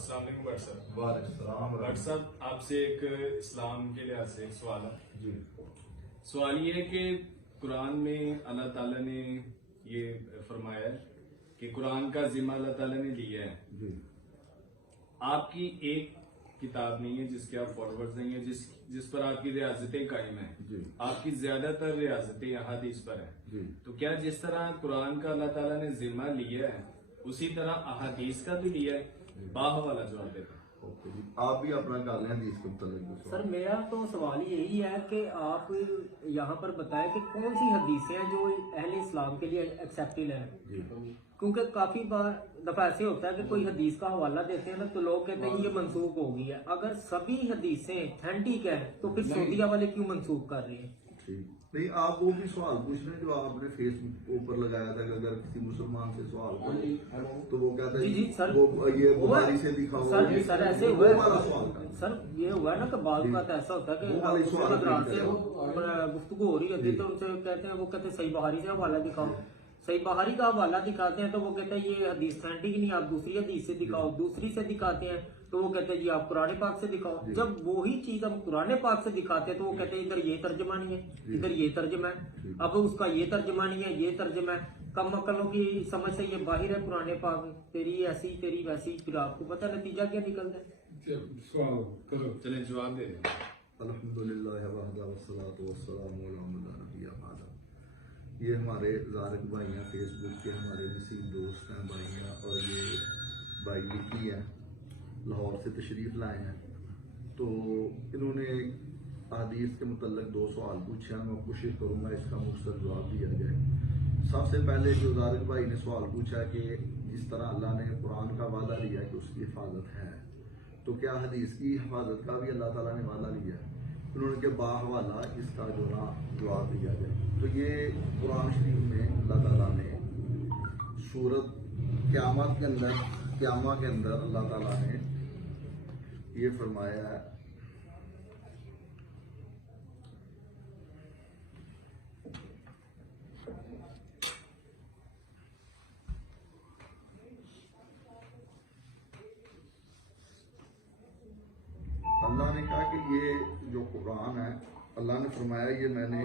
السلام علیکم ڈاکٹر صاحب۔ وعلیکم السلام۔ ڈاکٹر صاحب آپ سے ایک اسلام کے لحاظ سے ایک سوال ہے۔ جی سوال یہ ہے کہ قرآن میں اللہ تعالیٰ نے یہ فرمایا ہے کہ قرآن کا ذمہ اللہ تعالیٰ نے لیا ہے۔ جی آپ کی ایک کتاب نہیں ہے جس کے آپ فالوورز نہیں ہیں، جس پر آپ کی ریاضتیں قائم ہیں۔ جی آپ کی زیادہ تر ریاضتیں احادیث پر ہیں۔ جی تو کیا جس طرح قرآن کا اللہ تعالیٰ نے ذمہ لیا ہے اسی طرح احادیث کا بھی لیا ہے؟ باحوالہ جواب دیتا ہوں۔ اوکے جی، آپ بھی اپنا کر لیں حدیث کے متعلق۔ سر میرا تو سوال یہی ہے کہ آپ یہاں پر بتائیں کہ کون سی حدیثیں ہیں جو اہل اسلام کے لیے ایکسیپٹیبل ہیں، جی کیونکہ کافی بار دفعہ ایسے ہوتا ہے کہ کوئی حدیث کا حوالہ دیتے ہیں نا تو لوگ کہتے ہیں یہ منسوخ ہو گئی ہے۔ اگر سبھی حدیثیں اتھینٹک ہیں تو پھر سعودیہ والے کیوں منسوخ کر رہے ہیں؟ ٹھیک نہیں، آپ وہ بھی سوال پوچھ رہے ہیں جو آپ نے فیس بک کے اوپر لگایا تھا کہ اگر کسی مسلمان سے سوال کرو تو وہ کہتا جی جی ہے سر، وہ یہ بخاری سے دکھاؤ۔ سر ایسے وہ ہوا والا ہے سوال کریں۔ سر، یہ ہوا ہے نا کہ بعض اوقات ایسا ہوتا ہے وہ والے کہ سوال حضرات سے کریں۔ گفتگو ہو رہی ہوتی ہے تو ان سے کہتے ہیں، وہ کہتے ہیں صحیح بخاری سے حوالہ دکھاؤ۔ صحیح بخاری کا حوالہ دکھاتے ہیں تو وہ کہتے ہیں یہ حدیث اتھینٹک نہیں، آپ دوسری حدیث سے دکھاؤ۔ دوسری سے دکھاتے ہیں تو وہ کہتے ہیں جی آپ قرآن پاک سے دکھاؤ۔ جب وہی چیز ہم قرآن پاک سے دکھاتے ہیں تو وہ کہتے ہیں ادھر یہ ترجمہ نہیں ہے، ادھر یہ ترجمہ ہے، اب اس کا یہ ترجمہ نہیں ہے، یہ ترجمہ ہے۔ کم عقلوں کی سمجھ سے یہ باہر ہے قرآن پاک، تیری ایسی تیری ویسی، پھر آپ کو پتہ نتیجہ کیا نکلتا ہے؟ چلیں جواب دے دیں۔ الحمدللہ وحدہ والصلاۃ والسلام علی من لا نبی بعدہ۔ یہ ہمارے زارق بھائی ہیں، فیس بک کے ہمارے نصیب دوست ہیں، بھائی ہیں، اور یہ بھائی لکھی ہیں، لاہور سے تشریف لائے ہیں۔ تو انہوں نے حدیث کے متعلق 2 سوال پوچھے ہیں، میں کوشش کروں گا اس کا مختصر جواب دیا جائے۔ سب سے پہلے جو زارق بھائی نے سوال پوچھا کہ جس طرح اللہ نے قرآن کا وعدہ لیا کہ اس کی حفاظت ہے، تو کیا حدیث کی حفاظت کا بھی اللہ تعالیٰ نے وعدہ لیا ہے؟ انہوں نے کہ باحوالہ اس کا جو نا جواب دیا جائے۔ تو یہ قرآن شریف میں اللہ تعالیٰ نے سورت قیامت کے اندر اللہ تعالیٰ نے یہ فرمایا ہے، اللہ نے کہا کہ یہ جو قرآن ہے اللہ نے فرمایا یہ میں نے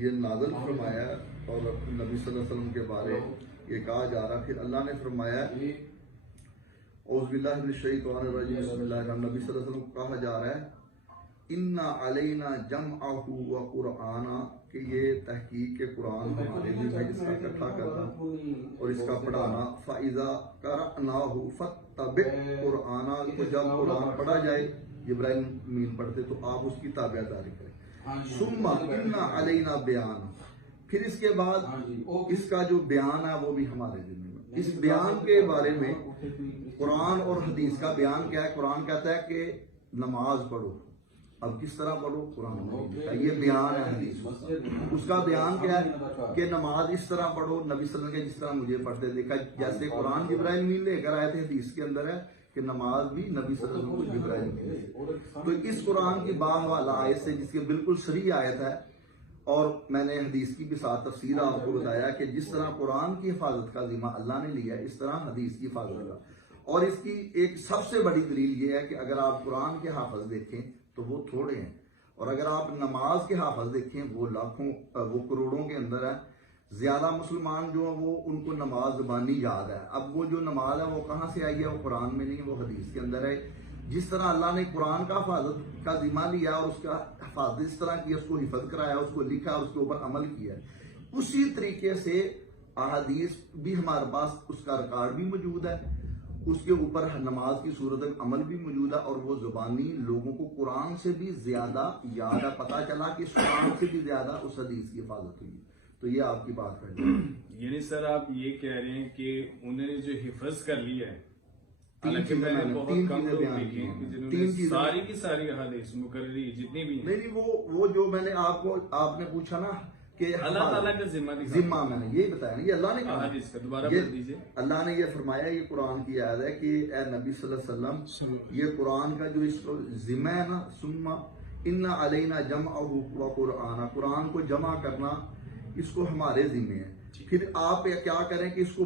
یہ نازل فرمایا، اور نبی صلی اللہ علیہ وسلم کے بارے یہ کہا جا رہا۔ پھر اللہ نے فرمایا اعوذ باللہ من الشیطان الرجیم بسم اللہ الرحمن الرحیم، نبی صلی اللہ علیہ وسلم کو کہا جا رہا ہے اِنَّ عَلَيْنَا جَمْعَهُ وَقُرْآنَ، کہ یہ تحقیق کے قرآن ہمارے لیے ہے جس کا اکٹھا کرنا اور اس کا پڑھانا۔ فَإِذَا قَرَأْنَاهُ فَاتَّبِعْ قُرْآنَ، تو جب قرآن پڑھا جائے، جبرائیل امین پڑھتے تو آپ اس کی تابعداری کریں۔ ثُمَّ إِنَّ عَلَيْنَا بِيَانَ، پھر اس کے بعد اس کا جو بیان ہے وہ بھی ہمارے ذمہ میں۔ اس بیان کے بارے میں قرآن اور حدیث کا بیان کیا ہے؟ قرآن کہتا ہے کہ نماز پڑھو، اب کس طرح پڑھو؟ قرآن میں لکھا ہے، یہ بیان ہے حدیث کا۔ اس کا بیان کیا ہے کہ نماز اس طرح پڑھو، نبی صلی اللہ علیہ وسلم کے جس طرح مجھے پڑھتے دیکھا، جیسے قرآن جبرائیل امین لے کر آئے تھے، حدیث کے اندر ہے کہ نماز بھی نبی صلی اللہ علیہ وسلم کو جبرائیل امین لے۔ تو اس قرآن کی باحوالہ آیت سے، جس کے بالکل صریح آیت ہے، اور میں نے حدیث کی بھی ساتھ تفسیر آپ کو بتایا کہ جس طرح قرآن کی حفاظت کا ذمہ اللہ نے لیا ہے، اس طرح حدیث کی حفاظت کا۔ اور اس کی ایک سب سے بڑی دلیل یہ ہے کہ اگر آپ قرآن کے حافظ دیکھیں تو وہ تھوڑے ہیں، اور اگر آپ نماز کے حافظ دیکھیں وہ لاکھوں، وہ کروڑوں کے اندر ہے۔ زیادہ مسلمان جو ہیں وہ ان کو نماز زبانی یاد ہے، اب وہ جو نماز ہے وہ کہاں سے آئی ہے؟ وہ قرآن میں نہیں، وہ حدیث کے اندر ہے۔ جس طرح اللہ نے قرآن کا حفاظت کا ذمہ لیا اور اس کا حفاظت اس طرح کی، اس کو حفظ کرایا، اس کو لکھا، اس کے اوپر عمل کیا، اسی طریقے سے احادیث بھی ہمارے پاس اس کا ریکارڈ بھی موجود ہے، اس کے اوپر نماز کی صورت میں عمل بھی موجود ہے، اور وہ زبانی لوگوں کو قرآن سے بھی زیادہ یاد ہے۔ پتہ چلا کہ اس قرآن سے بھی زیادہ اس حدیث کی حفاظت ہوئی۔ تو یہ آپ کی بات ہے۔ یعنی سر آپ یہ کہہ رہے ہیں کہ انہوں نے جو حفظ کر لیا ہے، حالانکہ میں نے بہت کم لوگ دیکھے ہیں کہ جنہوں نے ساری کی ساری احادیث مقرری جتنی بھی ہیں، نہیں وہ جو میں نے آپ نے پوچھا نا کہ اللہ تعالیٰ کا ذمہ، میں نے یہی بتایا نا، یہ اللہ نے کہا، حدیث کا دوبارہ پڑھ دیجیے۔ اللہ نے یہ فرمایا، یہ قرآن کی آیت ہے کہ اے نبی صلی اللہ علیہ وسلم، یہ قرآن کا جو اس کو ذمہ ہے نا، ثم ان علینا جمعہ وقرآن، قرآن کو جمع کرنا اس کو ہمارے ذمہ ہے۔ پھر آپ کیا کریں کہ اس کو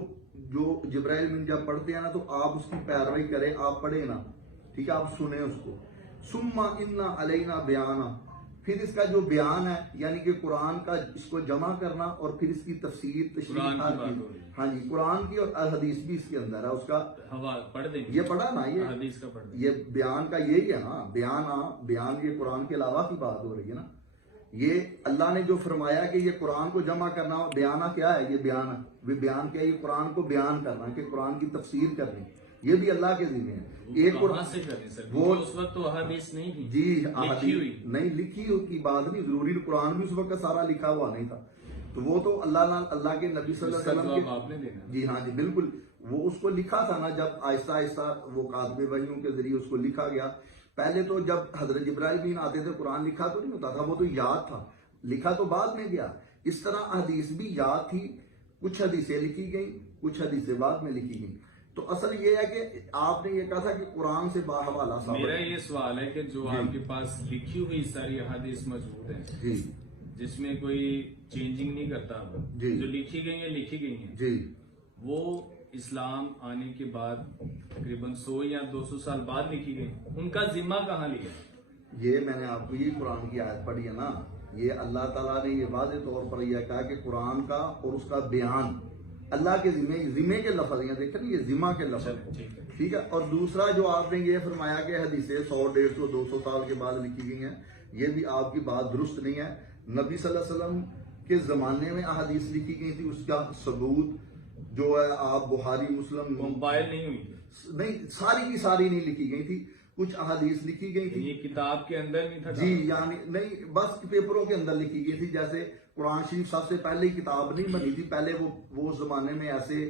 جو جبرائیل امین جب پڑھتے ہیں نا تو آپ اس کی پیروی کریں، آپ پڑھیں نا، ٹھیک ہے، آپ سنیں اس کو. ثم ان علینا بیانا، پھر اس کا جو بیان ہے یعنی کہ قرآن کا اس کو جمع کرنا اور پھر اس کی تفسیر تشریح ہاں جی قرآن کی، اور حدیث بھی اس کے اندر ہے، اس کا پڑھ دیں یہ پڑھا نا، یہ حدیث کا پڑھ دیں. یہ بیان کا یہی ہے نا، بیان یہ قرآن کے علاوہ کی بات ہو رہی ہے نا. یہ اللہ نے جو فرمایا کہ یہ قرآن کو جمع کرنا، بیانہ کیا ہے؟ یہ بیان ہے. وہ بیان کیا ہے؟ یہ قرآن کو بیان کرنا، کہ قرآن کی تفسیر کرنی، یہ بھی اللہ کے ذمہ ہے. ایک کہاں سے کریں سر؟ وہ اس وقت تو احادیث نہیں تھی جی لکھی ہوئی نہیں، لکھی ہوئی کی بات نہیں ضروری، قرآن بھی اس وقت سارا لکھا ہوا نہیں تھا. تو وہ تو اللہ کے نبی صلی اللہ علیہ وسلم آپ نے دینا. جی ہاں جی بالکل، وہ اس کو لکھا تھا نا، جب آہستہ آہستہ وہ کاتب وحیوں کے ذریعے اس کو لکھا گیا. پہلے تو جب حضرت جبرائیل بھی آتے تھے قرآن لکھا تو نہیں ہوتا تھا، وہ تو یاد تھا، لکھا تو بعد میں گیا. اس طرح حدیث بھی یاد تھی، کچھ حدیثیں لکھی گئیں، کچھ حدیثیں بعد میں لکھی گئیں. تو اصل یہ ہے کہ آپ نے یہ کہا تھا کہ قرآن سے باحوالہ ثابت. میرا یہ سوال ہے کہ جو آپ کے پاس لکھی ہوئی ساری احادیث موجود ہیں جی جس میں کوئی چینجنگ نہیں کرتا، جی جو لکھی گئی ہیں جی وہ اسلام آنے کے بعد تقریباً 100 یا 200 سال بعد لکھی گئی، ان کا ذمہ کہاں لیا؟ یہ میں نے آپ کو یہ قرآن کی آیت پڑھی ہے نا، یہ اللہ تعالیٰ نے یہ واضح طور پر یہ کہا کہ قرآن کا اور اس کا بیان اللہ کے ذمے کے لفظ ہیں، دیکھیں یہ ذمہ کے لفظ، ٹھیک ہے. اور دوسرا جو آپ نے یہ فرمایا کہ حدیثیں 100 150 200 سال کے بعد لکھی گئی ہیں، یہ بھی آپ کی بات درست نہیں ہے. نبی صلی اللہ علیہ وسلم کے زمانے میں احادیث لکھی گئی تھی، اس کا ثبوت جو ہے آپ بخاری مسلم موبائل نہیں ہوئی نہیں، ساری کی ساری نہیں لکھی گئی تھی، کچھ احادیث لکھی گئی تھی. یہ کتاب کے اندر نہیں تھا جی یعنی نہیں، بس پیپروں کے اندر لکھی گئی تھی. جیسے قرآن شریف سب سے پہلے کتاب نہیں بنی تھی، پہلے وہ زمانے میں ایسے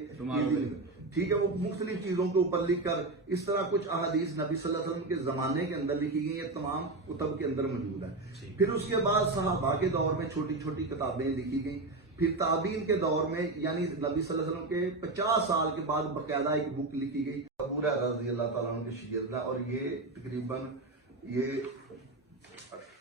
ٹھیک ہے وہ مختلف چیزوں کے اوپر لکھ کر اس طرح کچھ احادیث نبی صلی اللہ علیہ وسلم کے زمانے کے اندر لکھی گئی ہیں، تمام کتب کے اندر موجود ہے. پھر اس کے بعد صحابہ کے دور میں چھوٹی چھوٹی کتابیں لکھی گئیں. پھر تابعین کے دور میں یعنی نبی صلی اللہ علیہ وسلم کے 50 سال کے بعد باقاعدہ ایک بک لکھی گئی، ابو ہریرہ رضی اللہ تعالیٰ عنہ کے شاگرد، اور یہ تقریباً یہ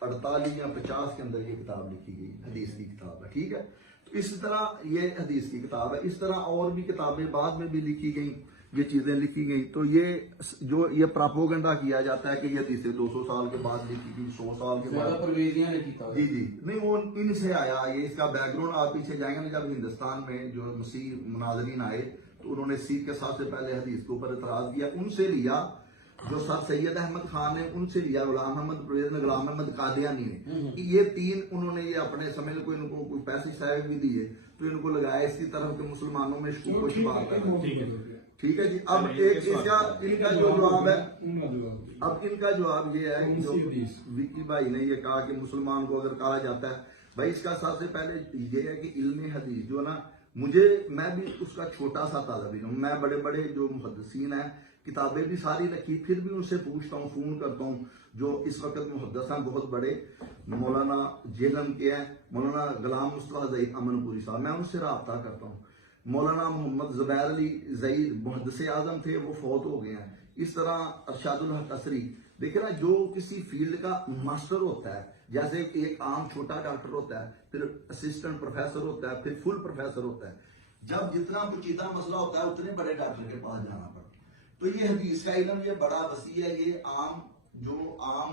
48 یا 50 کے اندر یہ کتاب لکھی گئی، حدیث کی کتاب ہے، ٹھیک ہے. تو اس طرح یہ حدیث کی کتاب ہے. اس طرح اور بھی کتابیں بعد میں بھی لکھی گئیں، یہ چیزیں لکھی گئیں. تو یہ پراپوگنڈا کیا جاتا ہے کہ یہ حدیثیں 200 سال کے بعد لکھی گئی، 100 سال کے بعد. جی نہیں، وہ ان سے آیا. یہ اس کا بیک گراؤنڈ آپ پیچھے جائیں گے نا، جب ہندوستان میں جو مسیح مناظرین آئے تو انہوں نے سیکھ کے سب سے پہلے حدیث کے اوپر اعتراض کیا، ان سے لیا. جو سر سید احمد خان نے ان سے لیا، غلام احمد پرویز نے، غلام احمد قادیانی نے، یہ تین انہوں نے یہ اپنے سمجھ کو ان کو کوئی پیسے شاید بھی دیے تو ان کو لگایا اس کی طرف کہ مسلمانوں میں شکوک و شبہات ہے. ٹھیک ہے جی. اب ایک ان کا جو جواب ہے، اب ان کا جواب یہ ہے جو وکی بھائی نے یہ کہا کہ مسلمان کو اگر کہا جاتا ہے، بھائی اس کا سب سے پہلے یہ ہے کہ علم حدیث جو ہے نا، میں بھی اس کا چھوٹا سا طالب علم ہوں. میں بڑے بڑے جو محدثین ہیں کتابیں بھی ساری رکھی، پھر بھی ان سے پوچھتا ہوں، فون کرتا ہوں، جو اس وقت محدث ہیں بہت بڑے، مولانا جیلم کے ہیں، مولانا غلام مصطفیٰ زئی امن پوری صاحب، میں ان سے رابطہ کرتا ہوں. مولانا محمد زبیر علی زئی محدث اعظم تھے، وہ فوت ہو گئے ہیں. اس طرح ارشاد الحق عصری، دیکھیں نا، جو کسی فیلڈ کا ماسٹر ہوتا ہے، جیسے ایک عام چھوٹا ڈاکٹر ہوتا ہے، پھر اسسٹنٹ پروفیسر ہوتا ہے، پھر فل پروفیسر ہوتا ہے، جب جتنا پیچیدہ مسئلہ ہوتا ہے اتنے بڑے ڈاکٹر کے پاس جانا پڑتا ہے. تو یہ حدیث کا علم یہ بڑا وسیع ہے. یہ عام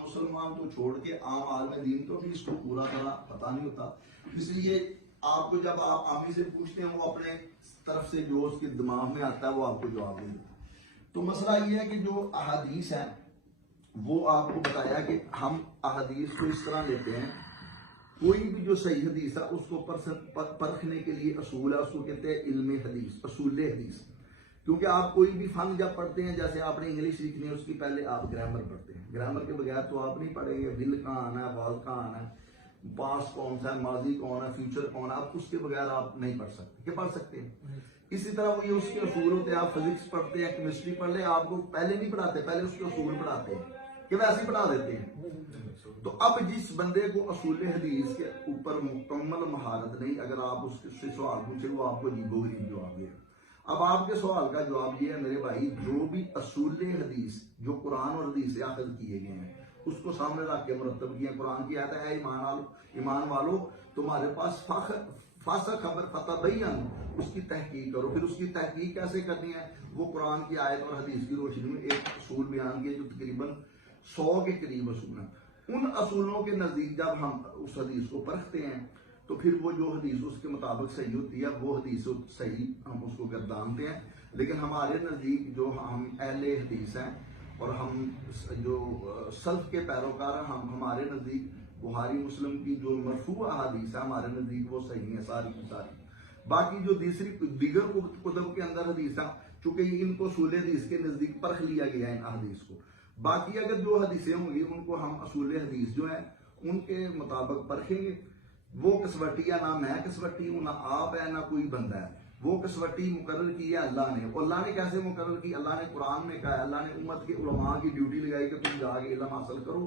مسلمان تو چھوڑ کے عام عالم دین کو بھی اس کو پورا طرح پتہ نہیں ہوتا. اس لیے آپ کو جب آپ عامی سے پوچھتے ہیں، وہ اپنے طرف سے جو اس کے دماغ میں آتا ہے وہ آپ کو جواب نہیں دیتا. تو مسئلہ یہ ہے کہ جو احادیث ہیں وہ آپ کو بتایا کہ ہم احادیث کو اس طرح لیتے ہیں، کوئی بھی جو صحیح حدیث ہے اس کو پرکھنے کے لیے اصول ہے، اس کو کہتے ہیں علم حدیث، اصول حدیث. کیونکہ آپ کوئی بھی فن جب پڑھتے ہیں، جیسے آپ نے انگلش سیکھنی ہے، اس کی پہلے آپ گرامر پڑھتے ہیں. گرامر کے بغیر تو آپ نہیں پڑھیں گے. ول کہاں آنا ہے، واز کہاں آنا ہے، پاسٹ کون سا ہے، ماضی کون ہے، فیوچر کون ہے، آپ اس کے بغیر آپ نہیں پڑھ سکتے. کہ پڑھ سکتے ہیں؟ اسی طرح وہ یہ اس کے اصول ہوتے ہیں. آپ فزکس پڑھتے ہیں، کیمسٹری پڑھ لیں، آپ کو پہلے نہیں پڑھاتے، پہلے اس کے اصول پڑھاتے ہیں کہ ویسے ہی پڑھا دیتے ہیں. تو اب جس بندے کو اصول حدیث کے اوپر مکمل مہارت نہیں، اگر آپ اس سے سوال پوچھیں وہ آپ کو عجیب و غریب جواب دے. اب آپ کے سوال کا جواب یہ ہے میرے بھائی، جو بھی اصول حدیث جو قرآن اور حدیث سے اخذ کیے گئے ہیں اس کو سامنے رکھ کے مرتب کیے. قرآن کی آیت ہے، ایمان والو تمہارے پاس فاسق خبر فتبین، اس کی تحقیق کرو. پھر اس کی تحقیق کیسے کرنی ہے؟ وہ قرآن کی آیت اور حدیث کی روشنی میں ایک اصول بیان کیے جو تقریباً 100 کے قریب اصول ہیں. ان اصولوں کے نزدیک جب ہم اس حدیث کو پرکھتے ہیں تو پھر وہ جو حدیث اس کے مطابق صحیح ہوتی ہے وہ حدیث صحیح ہم اس کو گردانتے ہیں. لیکن ہمارے نزدیک جو ہم اہل حدیث ہیں اور ہم جو سلف کے پیروکار ہیں، ہمارے نزدیک بخاری مسلم کی جو مرفوع احادیث ہے ہمارے نزدیک وہ صحیح ہے ساری کی ساری. باقی جو دیگر کتب کے اندر حدیث ہیں، چونکہ ان کو اصول حدیث کے نزدیک پرکھ لیا گیا ہے ان احادیث کو. باقی اگر جو حدیثیں ہوں گی ان کو ہم اصول حدیث جو ہیں ان کے مطابق پرکھیں گے. وہ کسوٹی ہے، نہ میں کسوٹی ہوں، نہ آپ ہے، نہ کوئی بندہ ہے. وہ کسوٹی مقرر کی ہے اللہ نے. اور اللہ نے کیسے مقرر کی؟ اللہ نے قرآن میں کہا ہے، اللہ نے امت کے علماء کی ڈیوٹی لگائی کہ تم جا کے علم حاصل کرو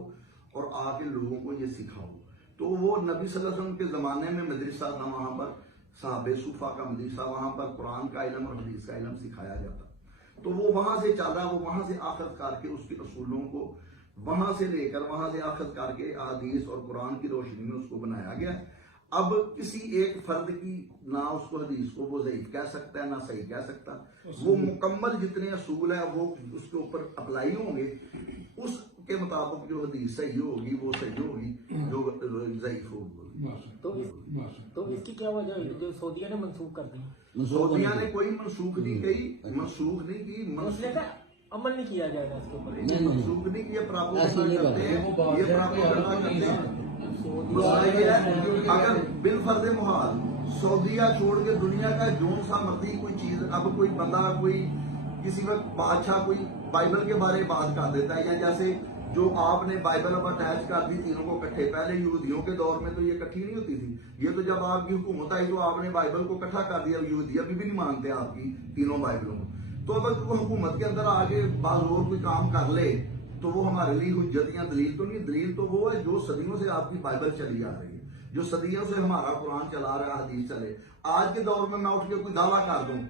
اور آ کے لوگوں کو یہ سکھاؤ. تو وہ نبی صلی اللہ علیہ وسلم کے زمانے میں مدرسہ تھا، وہاں پر صحابہ صوفہ کا مدرسہ، وہاں پر قرآن کا علم اور حدیث کا علم سکھایا جاتا. تو وہ وہاں سے چل رہا، وہ وہاں سے آخذ کر کے اس کے اصولوں کو وہاں سے لے کر وہاں سے آخذ کر کے احادیث اور قرآن کی روشنی میں اس کو بنایا گیا. اب کسی ایک فرد کی نہ اس کو حدیث کو وہ ضعیف کہہ سکتا ہے نہ صحیح کہہ سکتا. وہ مکمل جتنے اصول ہیں وہ اس کے اوپر اپلائی ہوں گے، اس کے مطابق جو حدیث صحیح ہوگی وہ صحیح ہوگی، جو ضعیف ہوگی. تو اس کی کیا وجہ ہے جو سعودیہ نے منسوخ کر دی؟ سعودیہ نے کوئی منسوخ نہیں کی، منسوخ نہیں کی، مسئلے کا عمل نہیں کیا جائے گا اس کے اوپر. منسوخ نہیں کیا، پراپوگنڈا کرتے ہیں، یہ پراپوگنڈا کرتے ہیں. مسئلہ یہ ہے اگر بالفرض محال سعودیہ چھوڑ کے دنیا کا جون سا مرضی کوئی چیز، اب کوئی بندہ کوئی کسی وقت بادشاہ کوئی بائبل کے بارے بات کر دیتا ہے، یا جیسے جو آپ نے بائبل اب اٹیچ کر دی تینوں کو اکٹھے. پہلے یہودیوں کے دور میں تو یہ اکٹھی نہیں ہوتی تھی، یہ تو جب آپ کی حکومت آئی تو آپ نے بائبل کو اکٹھا کر دیا. یہودی ابھی بھی نہیں مانتے آپ کی تینوں بائبلوں کو. تو اگر وہ حکومت کے اندر آگے بازور کوئی کام کر لے تو وہ ہمارے لیے حجت یا دلیل تو نہیں. دلیل تو وہ ہے جو صدیوں سے آپ کی بائبل چلی آ رہی ہے، جو صدیوں سے ہمارا قرآن چلا رہا ہے، حدیث چلے. آج کے دور میں اٹھ کے کوئی دعویٰ کر دوں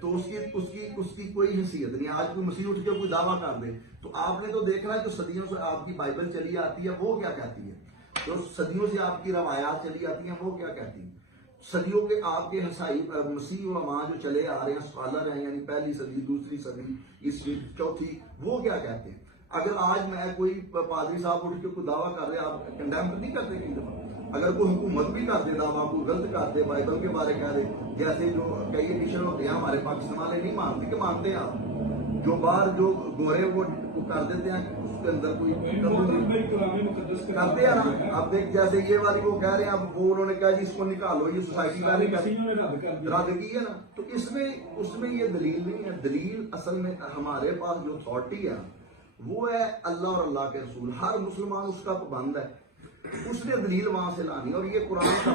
تو اس کی کوئی حیثیت نہیں. آج کوئی مسیح اٹھ کے کوئی دعویٰ کر دے تو آپ نے تو دیکھ رہا ہے جو صدیوں سے آپ کی بائبل چلی آتی ہے وہ کیا کہتی ہے، جو صدیوں سے آپ کی روایات چلی آتی ہیں وہ کیا کہتی ہیں. صدیوں کے آپ کے مسیح علماء جو چلے آ رہے ہیں، اسکالر ہیں، یعنی پہلی صدی، دوسری صدی، عیسوی، چوتھی، وہ کیا کہتے ہیں. اگر آج میں کوئی پادری صاحب اٹھ کے کوئی دعویٰ کر رہے آپ کنڈیم نہیں کرتے کئی دفعہ. اگر کوئی حکومت بھی کر دے دعویٰ، کوئی غلط کر دے، بائبل کے بارے کہہ دے، جیسے جو کئی ایڈیشن ہوتے ہیں ہمارے پاکستان والے نہیں مانتے کہ مانتے ہیں آپ، جو باہر جو گورے وہ کر دیتے ہیں اس کے اندر کوئی کرتے ہیں نا. اب دیکھ جیسے یہ والی وہ کہہ رہے ہیں، اب وہ انہوں نے کہا جی اس کو نکالو، یہ سوسائٹی والے رد کی ہے نا. تو اس میں یہ دلیل نہیں ہے. دلیل اصل میں ہمارے پاس جو اتھارٹی ہے وہ ہے اللہ اور اللہ کے رسول. ہر مسلمان اس کا پابند ہے، اس نے دلیل وہاں سے لانی، اور یہ قرآن کا